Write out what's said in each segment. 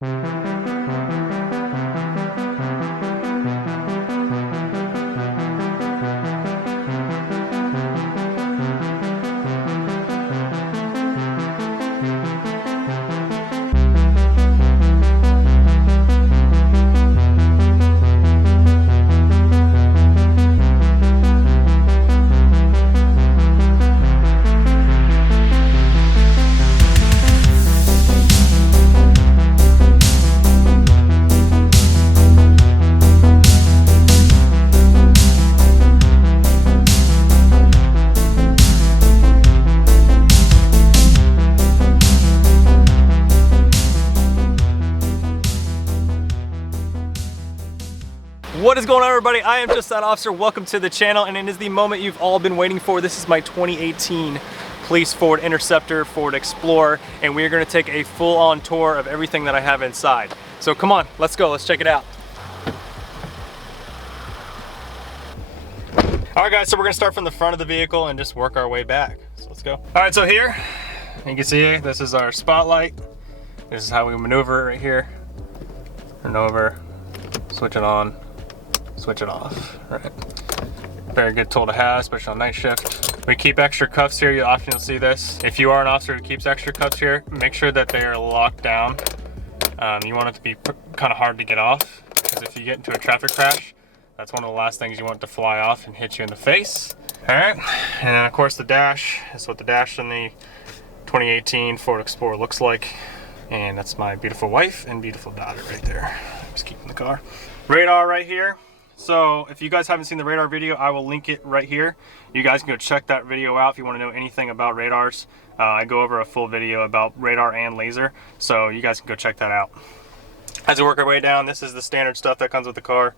What is going on, everybody? I am Just.that.officer. Welcome to the channel, and it is the moment you've all been waiting for. This is my 2018 Police Ford Interceptor, Ford Explorer, and we are going to take a full-on tour of everything that I have inside. So come on, let's go. Let's check it out. All right, guys, so we're going to start from the front of the vehicle and just work our way back. So let's go. All right, so here, you can see this is our spotlight. This is how we maneuver it right here. Turn over, switch it on, switch it off. All right. Very good tool to have, especially on night shift. We keep extra cuffs here. You'll see this. If you are an officer who keeps extra cuffs here, make sure that they are locked down. You want it to be kind of hard to get off, because if you get into a traffic crash, that's one of the last things you want to fly off and hit you in the face. All right, and then of course the dash is what the dash in the 2018 Ford Explorer looks like. And that's my beautiful wife and beautiful daughter right there. Just keeping the car. Radar right here. So if you guys haven't seen the radar video, I will link it right here. You guys can go check that video out if you want to know anything about radars. I go over a full video about radar and laser, so you guys can go check that out. As we work our way down, this is the standard stuff that comes with the car.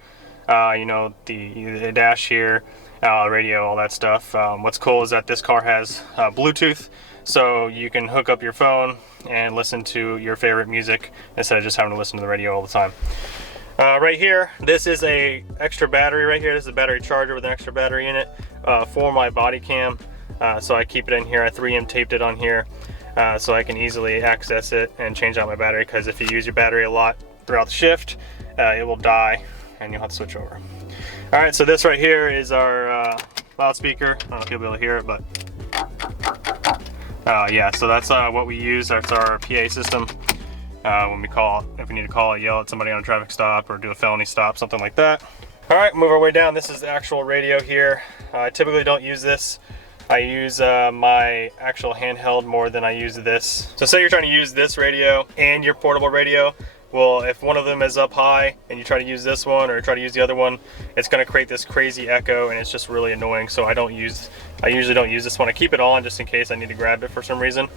You know, the dash here, radio, all that stuff. What's cool is that this car has Bluetooth, so you can hook up your phone and listen to your favorite music instead of just having to listen to the radio all the time. Right here, this is a extra battery right here. This is a battery charger with an extra battery in it for my body cam. So I keep it in here. I 3M taped it on here so I can easily access it and change out my battery, because if you use your battery a lot throughout the shift, it will die and you'll have to switch over. All right, so this right here is our loudspeaker. I don't know if you'll be able to hear it, but yeah, so that's what we use. That's our PA system. When we call, if we need to call, yell at somebody on a traffic stop or do a felony stop, something like that. All right, move our way down. This is the actual radio here. I typically don't use this. I use my actual handheld more than I use this. So say you're trying to use this radio and your portable radio. Well, if one of them is up high and you try to use this one or try to use the other one, it's going to create this crazy echo, and it's just really annoying. So I usually don't use this one. I keep it on just in case I need to grab it for some reason,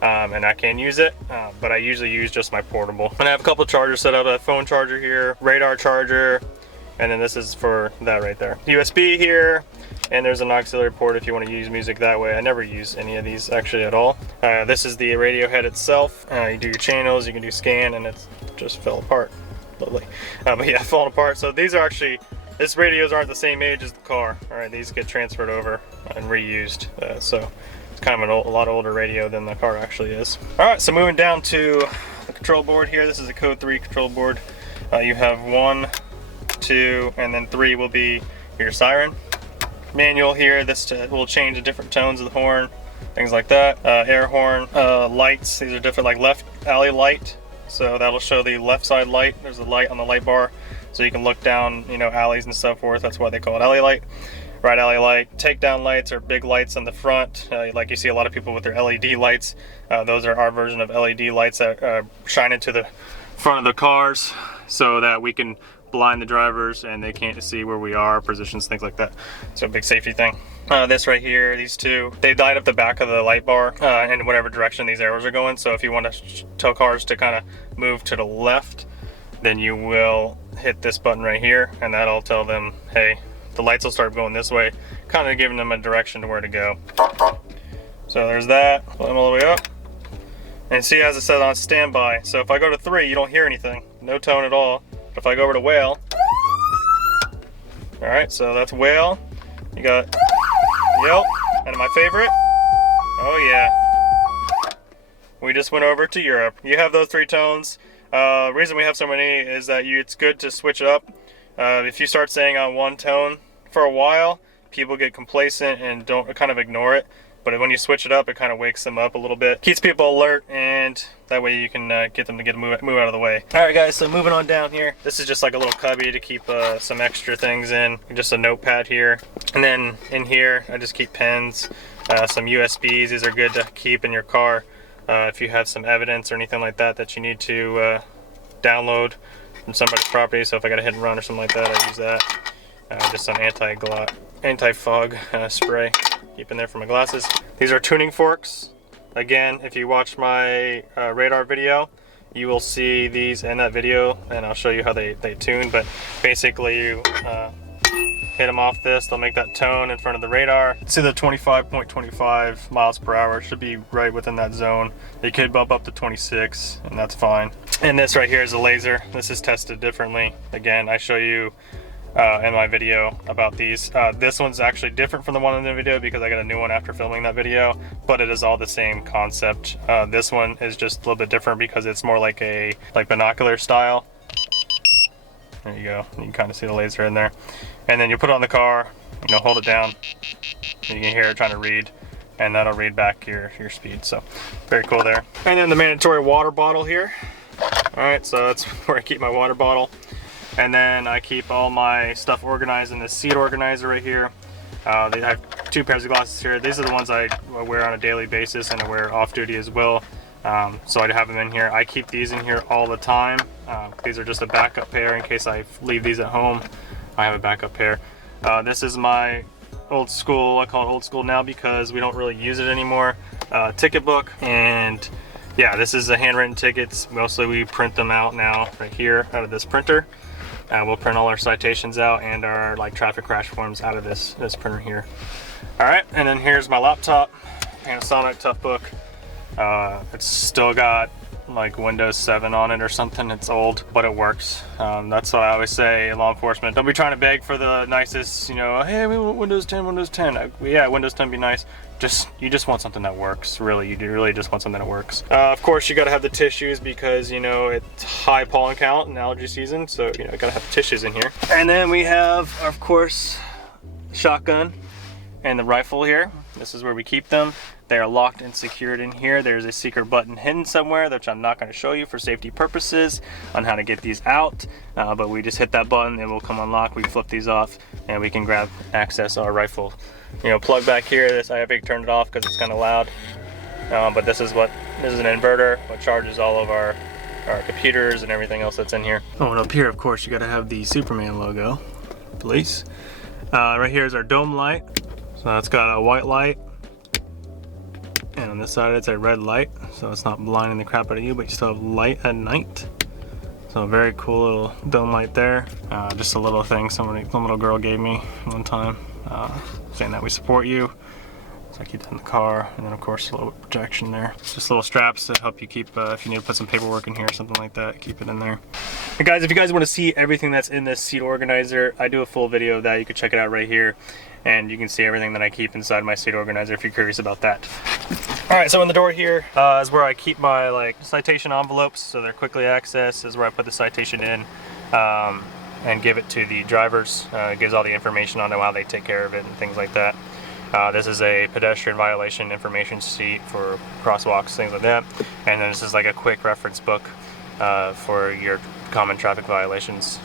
and I can use it, but I usually use just my portable. And I have a couple chargers set up, a phone charger here, radar charger, and then this is for that right there. USB here, and there's an auxiliary port if you want to use music that way. I never use any of these actually at all. This is the radio head itself. You do your channels, you can do scan, and it's just fell apart. Lovely. But yeah, falling apart. So these are actually, these radios aren't the same age as the car. All right, these get transferred over and reused. So it's kind of a lot older radio than the car actually is. All right, so moving down to the control board here. This is a code 3 control board. You have 1, 2, and then 3 will be your siren. Manual here. This will change the different tones of the horn, things like that. Air horn, lights. These are different, like left alley light. So that'll show the left side light. There's a light on the light bar, so you can look down, you know, alleys and so forth. That's why they call it alley light. Right alley light. Takedown lights are big lights on the front, like you see a lot of people with their LED lights. Those are our version of LED lights that shine into the front of the cars, so that we can blind the drivers and they can't see where we are, positions, things like that. So a big safety thing. This right here, these two, they light up the back of the light bar in whatever direction these arrows are going. So if you want to tell cars to kind of move to the left, then you will hit this button right here, and that'll tell them, hey, the lights will start going this way, kind of giving them a direction to where to go. So there's that. Pull them all the way up. And see, as it says on standby. So if I go to 3, you don't hear anything. No tone at all. But if I go over to whale, all right, so that's whale. You got yelp, and my favorite, oh yeah, we just went over to Europe. You have those 3 tones. Reason we have so many is that it's good to switch it up. If you start saying on one tone for a while, people get complacent and don't kind of ignore it. But when you switch it up, it kind of wakes them up a little bit, keeps people alert, and that way you can get them to move out of the way. All right, guys. So moving on down here, this is just like a little cubby to keep some extra things in. Just a notepad here, and then in here I just keep pens, some USBs. These are good to keep in your car if you have some evidence or anything like that that you need to download from somebody's property. So if I got a hit and run or something like that, I use that. Just some anti-fog spray. Keep in there for my glasses. These are tuning forks. Again, if you watch my radar video, you will see these in that video, and I'll show you how they tune. But basically, you hit them off this, they'll make that tone in front of the radar. See the 25.25 miles per hour. It should be right within that zone. They could bump up to 26, and that's fine. And this right here is a laser. This is tested differently. Again, I show you in my video about these. This one's actually different from the one in the video because I got a new one after filming that video, but it is all the same concept. This one is just a little bit different because it's more like a binocular style. There you go. You can kind of see the laser in there. And then you put it on the car, hold it down. You can hear it trying to read, and that'll read back your speed. So very cool there. And then the mandatory water bottle here. All right, so that's where I keep my water bottle. And then I keep all my stuff organized in this seat organizer right here. I have 2 pairs of glasses here. These are the ones I wear on a daily basis, and I wear off duty as well. So I have them in here. I keep these in here all the time. These are just a backup pair in case I leave these at home. I have a backup pair. This is my old school, I call it old school now because we don't really use it anymore, ticket book. And yeah, this is the handwritten tickets. Mostly we print them out now right here out of this printer. We'll print all our citations out and our traffic crash forms out of this printer here. All right, and then here's my laptop, Panasonic Toughbook. It's still got Windows 7 on it or something. It's old, but it works. That's what I always say, law enforcement. Don't be trying to beg for the nicest, hey, we want Windows 10, Windows 10. Yeah, Windows 10 be nice. You just want something that works, really. You really just want something that works. Of course, you gotta have the tissues because, it's high pollen count and allergy season, so, you gotta have the tissues in here. And then we have, of course, shotgun and the rifle here. This is where we keep them. They are locked and secured in here. There's a secret button hidden somewhere, which I'm not going to show you for safety purposes on how to get these out. But we just hit that button, it will come unlock. We flip these off, and we can access our rifle. Plug back here. I have to turn it off because it's kind of loud. But this is an inverter, what charges all of our computers and everything else that's in here. Oh, and up here, of course, you got to have the Superman logo. Police. Right here is our dome light. So it's got a white light, and on this side it's a red light, so it's not blinding the crap out of you, but you still have light at night. So a very cool little dome light there. Just a little thing some little girl gave me one time, saying that we support you. So I keep that in the car, and then of course a little protection there. Just little straps that help you keep, if you need to put some paperwork in here or something like that, keep it in there. And guys, if you guys want to see everything that's in this seat organizer, I do a full video of that. You can check it out right here, and you can see everything that I keep inside my seat organizer if you're curious about that. All right, so in the door here is where I keep my citation envelopes, so they're quickly accessed. This is where I put the citation in and give it to the drivers. It gives all the information on how they take care of it and things like that. This is a pedestrian violation information sheet for crosswalks, things like that. And then this is a quick reference book for your common traffic violations.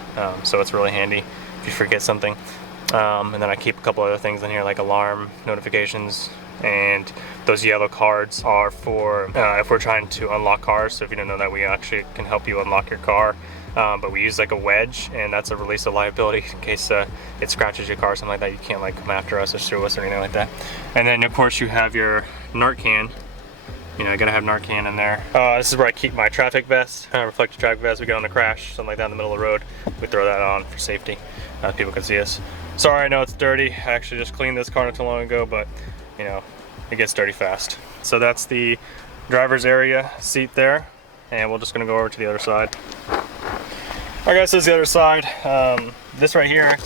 So it's really handy if you forget something. And then I keep a couple other things in here like alarm notifications, and those yellow cards are for if we're trying to unlock cars. So if you didn't know that, we actually can help you unlock your car. But we use a wedge, and that's a release of liability in case it scratches your car or something like that. You can't come after us or sue us or anything like that. And then of course you have your Narcan. I gotta have Narcan in there. This is where I keep my traffic vest, reflective traffic vest. We get on a crash, something like that in the middle of the road. We throw that on for safety. People can see us. Sorry, I know it's dirty. I actually just cleaned this car not too long ago, but it gets dirty fast. So that's the driver's area seat there, and we're just gonna go over to the other side. All right, guys, so this is the other side. This right here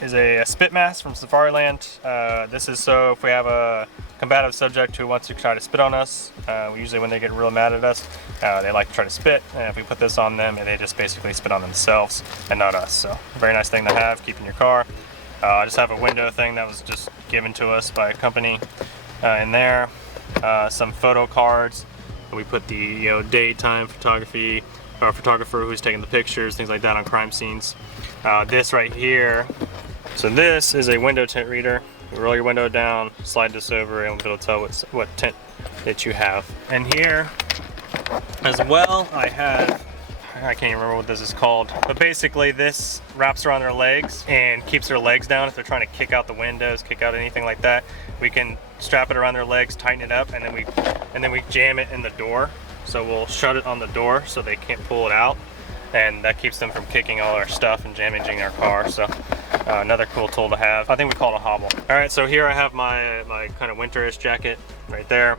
is a spit mask from Safariland. This is so if we have a combative subject who wants to try to spit on us. Usually when they get real mad at us, they like to try to spit. And if we put this on them, they just basically spit on themselves and not us. So very nice thing to have, keep in your car. I just have a window thing that was just given to us by a company in there. Some photo cards. We put the daytime photography, or photographer who's taking the pictures, things like that on crime scenes. This right here. So this is a window tint reader. You roll your window down, slide this over, and it'll tell what tint that you have. And here, as well, I can't even remember what this is called, but basically this wraps around their legs and keeps their legs down if they're trying to kick out the windows, kick out anything like that. We can strap it around their legs, tighten it up, and then we jam it in the door. So we'll shut it on the door so they can't pull it out, and that keeps them from kicking all our stuff and damaging our car. So another cool tool to have. I think we call it a hobble. All right, so here I have my kind of winterish jacket right there.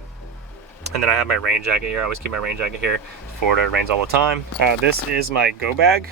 And then I have my rain jacket here. I always keep my rain jacket here. Florida, it rains all the time. This is my go bag.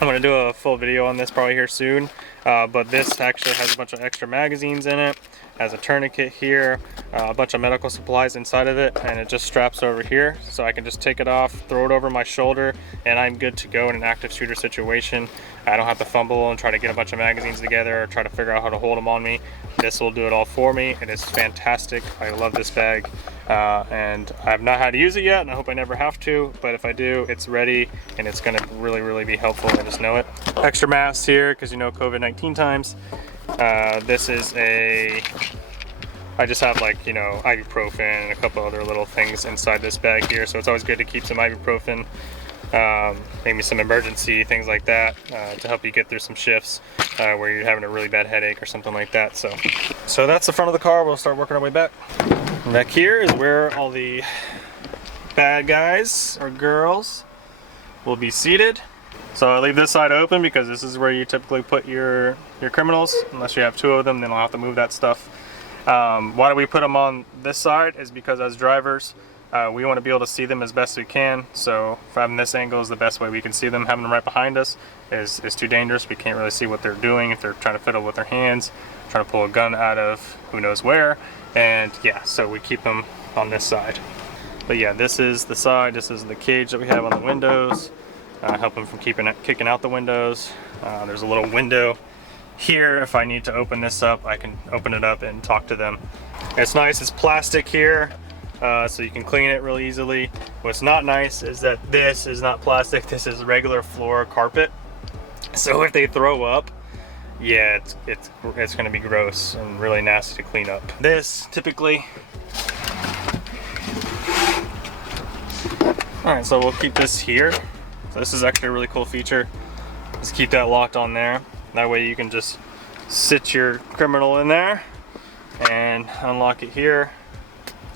I'm gonna do a full video on this probably here soon. But this actually has a bunch of extra magazines in it. Has a tourniquet here, a bunch of medical supplies inside of it, and it just straps over here. So I can just take it off, throw it over my shoulder, and I'm good to go in an active shooter situation. I don't have to fumble and try to get a bunch of magazines together or try to figure out how to hold them on me. This will do it all for me. It is fantastic. I love this bag. And I've not had to use it yet, and I hope I never have to, but if I do, it's ready, and it's gonna really be helpful. I just know it. Extra masks here, because COVID-19 times. This is I just have ibuprofen and a couple other little things inside this bag here, so it's always good to keep some ibuprofen, maybe some emergency things like that, to help you get through some shifts where you're having a really bad headache or something like that. So that's the front of the car. We'll start working our way back. Back here is where all the bad guys or girls will be seated. So I leave this side open because this is where you typically put your criminals. Unless you have two of them, then I'll have to move that stuff. Why do we put them on this side is because as drivers, we want to be able to see them as best we can. So having this angle is the best way we can see them. Having them right behind us is too dangerous. We can't really see what they're doing if they're trying to fiddle with their hands, trying to pull a gun out of who knows where. And yeah, so we keep them on this side. But yeah, this is the side. This is the cage that we have on the windows. Help them from kicking out the windows. There's a little window here. If I need to open this up, I can open it up and talk to them. It's nice, it's plastic here, so you can clean it real easily. What's not nice is that this is not plastic, this is regular floor carpet. So if they throw up, yeah, it's gonna be gross and really nasty to clean up. This typically, all right, so we'll keep this here. So this is actually a really cool feature. Just keep that locked on there. That way you can just sit your criminal in there and unlock it here,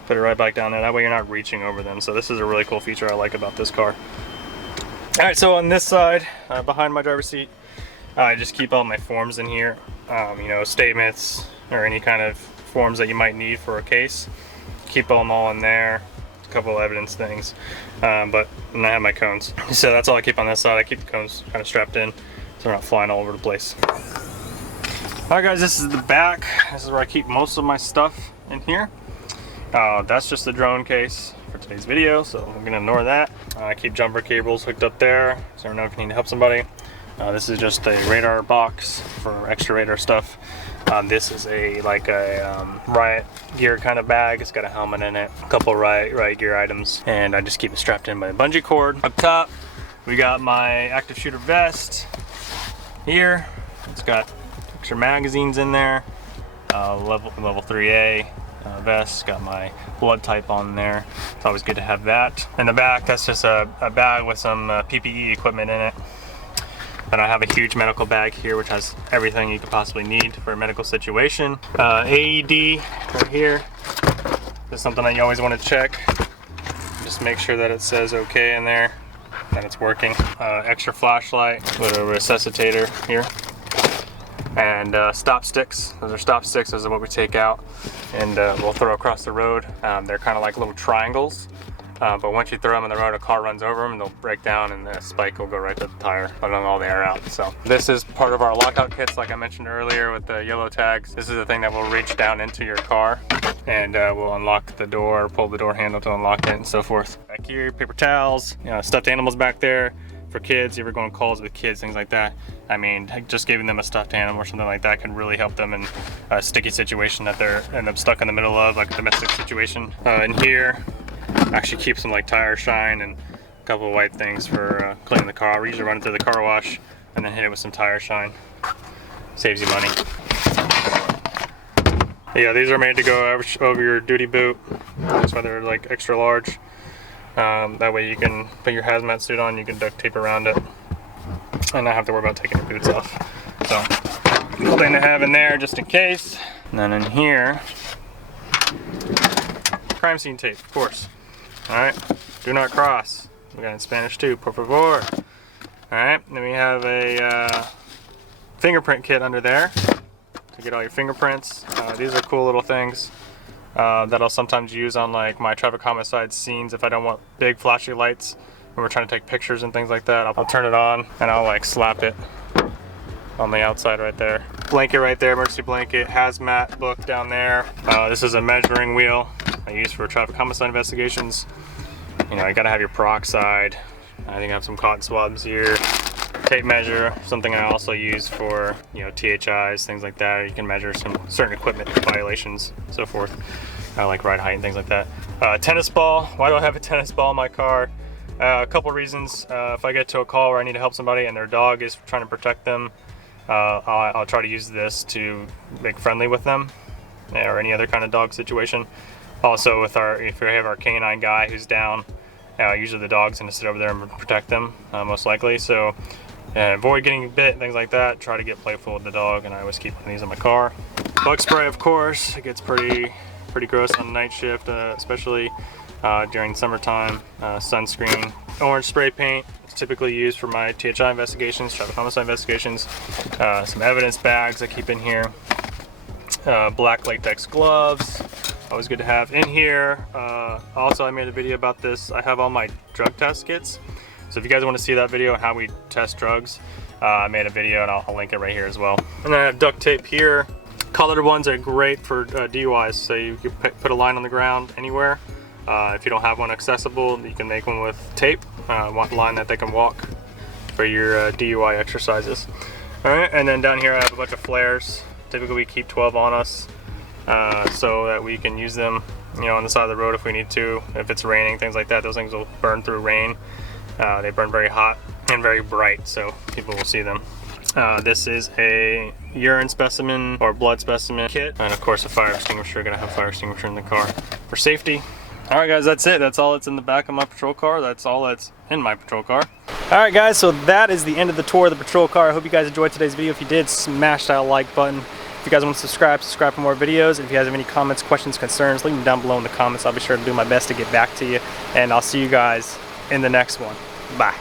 put it right back down there. That way you're not reaching over them. So this is a really cool feature I like about this car. All right, so on this side, behind my driver's seat, I just keep all my forms in here. Statements or any kind of forms that you might need for a case. Keep them all in there. A couple of evidence things, but I have my cones. So that's all I keep on this side. I keep the cones kind of strapped in so they're not flying all over the place. All right guys, this is the back. This is where I keep most of my stuff in here. That's just the drone case for today's video, so I'm gonna ignore that. I keep jumper cables hooked up there, so I know if you need to help somebody. This is just a radar box for extra radar stuff. This is a riot gear kind of bag. It's got a helmet in it, a couple riot gear items, and I just keep it strapped in by a bungee cord. Up top, we got my active shooter vest here. It's got extra magazines in there, level 3A vest. Got my blood type on there. It's always good to have that. In the back, that's just a bag with some PPE equipment in it. And I have a huge medical bag here, which has everything you could possibly need for a medical situation. AED right here. This is something that you always want to check. Just make sure that it says okay in there, that it's working. Extra flashlight with a resuscitator here. And stop sticks. Those are stop sticks. Those are what we take out and we'll throw across the road. They're kind of like little triangles. But once you throw them in the road, a car runs over them and they'll break down and the spike will go right to the tire, letting all the air out. So this is part of our lockout kits, like I mentioned earlier with the yellow tags. This is the thing that will reach down into your car and we'll unlock the door, pull the door handle to unlock it, and so forth. Back here, paper towels, you know, stuffed animals back there for kids. You ever go on calls with kids, things like that. I mean, just giving them a stuffed animal or something like that can really help them in a sticky situation that they're end up stuck in the middle of, like a domestic situation. In here, actually keep some like tire shine and a couple of white things for cleaning the car. We usually run it through the car wash and then hit it with some tire shine. Saves you money. Yeah, these are made to go over your duty boot. That's why they're like extra large. That way you can put your hazmat suit on, you can duct tape around it, and not have to worry about taking your boots off. So, cool thing to have in there just in case. And then in here, crime scene tape, of course. Alright, do not cross. We got it in Spanish too, por favor. Alright, then we have a fingerprint kit under there to get all your fingerprints. These are cool little things that I'll sometimes use on like my traffic homicide scenes if I don't want big flashy lights when we're trying to take pictures and things like that. I'll turn it on and I'll like slap it on the outside right there. Blanket right there, emergency blanket, hazmat book down there. This is a measuring wheel I use for traffic homicide investigations. You know, you gotta have your peroxide. I think I have some cotton swabs here. Tape measure, something I also use for, you know, THIs, things like that. You can measure some certain equipment violations, so forth, like ride height and things like that. Tennis ball. Why do I have a tennis ball in my car? A couple reasons. If I get to a call where I need to help somebody and their dog is trying to protect them, I'll try to use this to make friendly with them, or any other kind of dog situation. Also, with if we have our canine guy who's down, usually the dog's gonna sit over there and protect them, most likely. So. Avoid getting bit, things like that. Try to get playful with the dog, and I always keep one of these in my car. Bug spray, of course. It gets pretty gross on night shift, especially during summertime. Sunscreen. Orange spray paint. It's typically used for my THI investigations, traffic homicide investigations. Some evidence bags I keep in here. Black latex gloves. Always good to have in here. Also, I made a video about this. I have all my drug test kits. So if you guys want to see that video on how we test drugs, I made a video and I'll link it right here as well. And then I have duct tape here. Colored ones are great for DUIs, so you can put a line on the ground anywhere. If you don't have one accessible, you can make one with tape. Want the line that they can walk for your DUI exercises. Alright, and then down here I have a bunch of flares. Typically we keep 12 on us so that we can use them, you know, on the side of the road if we need to. If it's raining, things like that, those things will burn through rain. They burn very hot and very bright, so people will see them. This is a urine specimen or blood specimen kit, and of course a fire extinguisher. Gonna have a fire extinguisher in the car for safety. All right, guys, that's it. That's all that's in the back of my patrol car. That's all that's in my patrol car. All right, guys, so that is the end of the tour of the patrol car. I hope you guys enjoyed today's video. If you did, smash that like button. If you guys want to subscribe for more videos. If you guys have any comments, questions, concerns, leave them down below in the comments. I'll be sure to do my best to get back to you, and I'll see you guys in the next one. Bye.